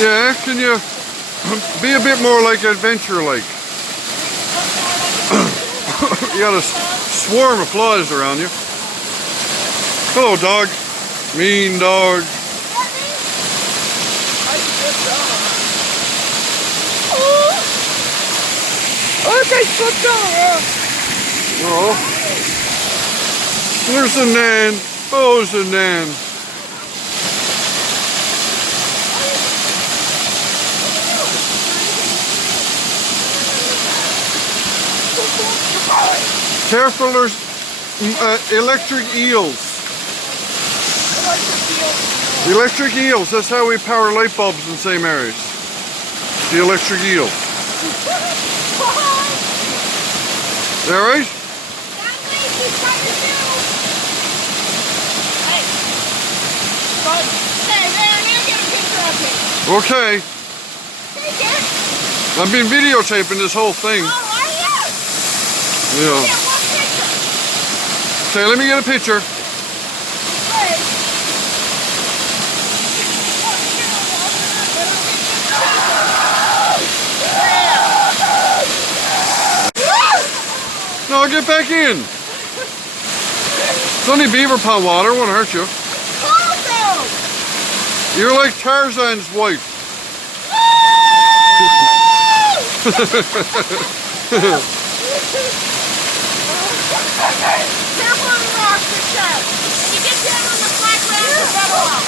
Yeah, can you be a bit more like adventure like? You got a swarm of flies around you. Hello, dog. Mean dog. Oh, there's a Nan. Oh, there's a Nan. Careful, there's electric eels. Electric eels, that's how we power light bulbs in St. Mary's. The electric eel. Is that right? Okay. I've been videotaping this whole thing. Yeah. Okay, let me get a picture. No, get back in. It's only beaver pond water, it won't hurt you. You're like Tarzan's wife. Careful on the rocks, it's sharp. When you get down on the flat ground, you're better off.